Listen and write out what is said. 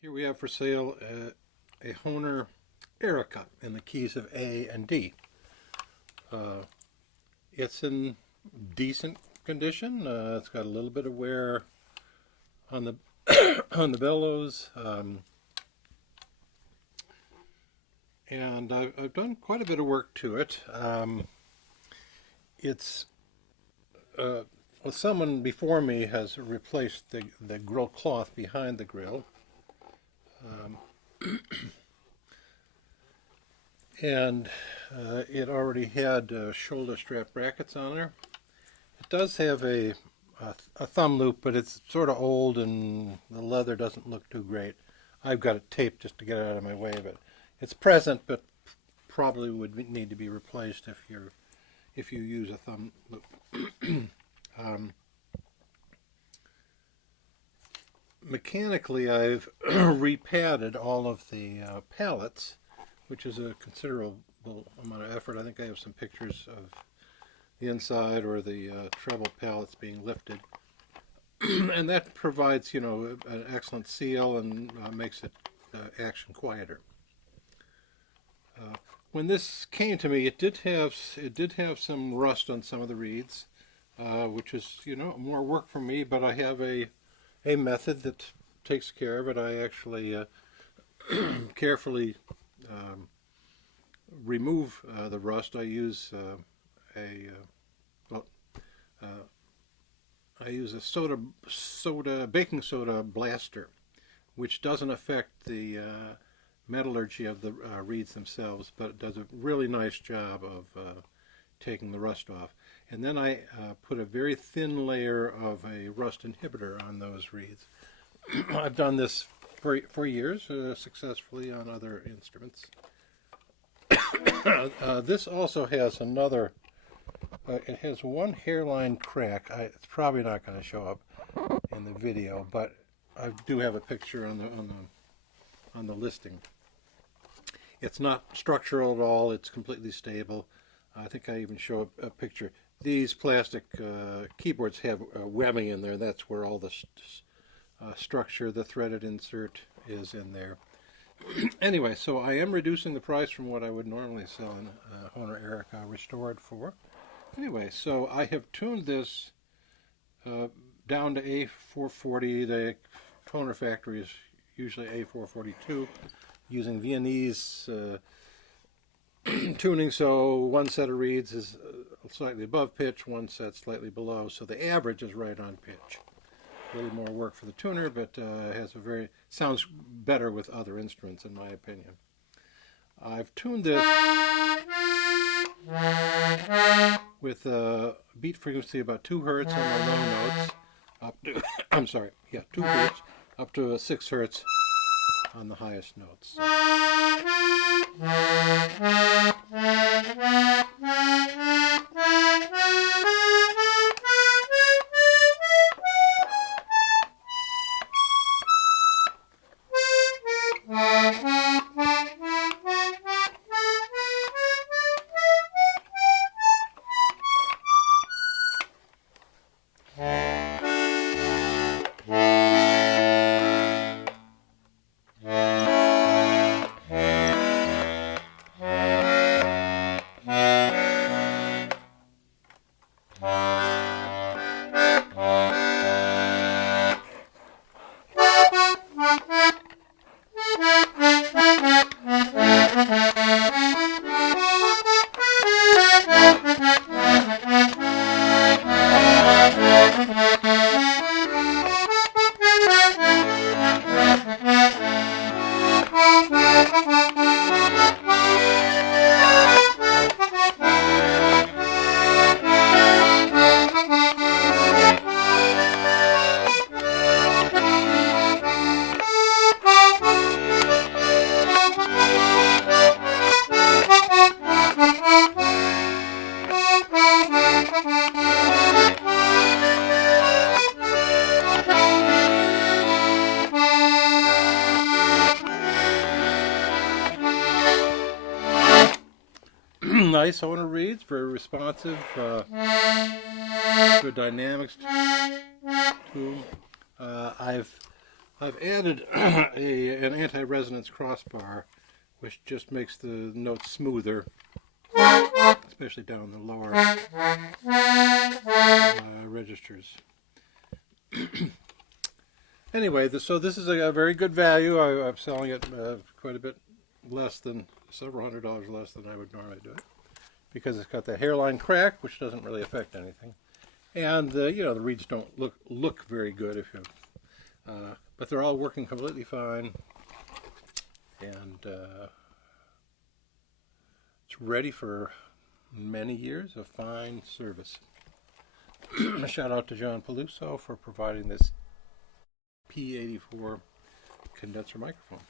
Here we have for sale a Hohner Erica in the keys of A and D. It's in decent condition. It's got a little bit of wear on the on the bellows, and I've done quite a bit of work to it. It's well, someone before me has replaced the grill cloth behind the grill. And it already had shoulder strap brackets on there. It does have a thumb loop, but it's sort of old and the leather doesn't look too great. I've got it taped just to get it out of my way, but it's present, but probably would need to be replaced if you use a thumb loop. Mechanically, I've repadded all of the pallets, which is a considerable amount of effort. I think I have some pictures of the inside or the treble pallets being lifted. And that provides, an excellent seal and makes it action quieter. When this came to me, it did have some rust on some of the reeds, which is, more work for me, but I have a method that takes care of it. I actually carefully remove the rust. I use a baking soda blaster, which doesn't affect the metallurgy of the reeds themselves, but it does a really nice job of taking the rust off. And then I put a very thin layer of a rust inhibitor on those reeds. I've done this for years successfully on other instruments. This also has another. It has one hairline crack. It's probably not going to show up in the video, but I do have a picture on the listing. It's not structural at all. It's completely stable. I think I even show a picture. These plastic keyboards have webbing in there. That's where all the structure, the threaded insert, is in there. Anyway, so I am reducing the price from what I would normally sell in Hohner Erica restored for. Anyway, so I have tuned this down to A440. The Hohner factory is usually A442, using Viennese tuning. So one set of reeds is slightly above pitch, one set slightly below. So the average is right on pitch. A little more work for the tuner, but sounds better with other instruments, in my opinion. I've tuned this with a beat frequency about 2 hertz on the low notes, up to 2 hertz, up to 6 hertz on the highest notes. Nice Hohner reeds, very responsive, good dynamics to them. I've I've added an anti-resonance crossbar, which just makes the notes smoother, especially down the lower registers. Anyway, so this is a very good value. I'm selling it quite a bit less than, several $100s less than I would normally do it, because it's got the hairline crack, which doesn't really affect anything, and you know, the reeds don't look very good if you, but they're all working completely fine, and it's ready for many years of fine service. A shout out to John Peluso for providing this P84 condenser microphone.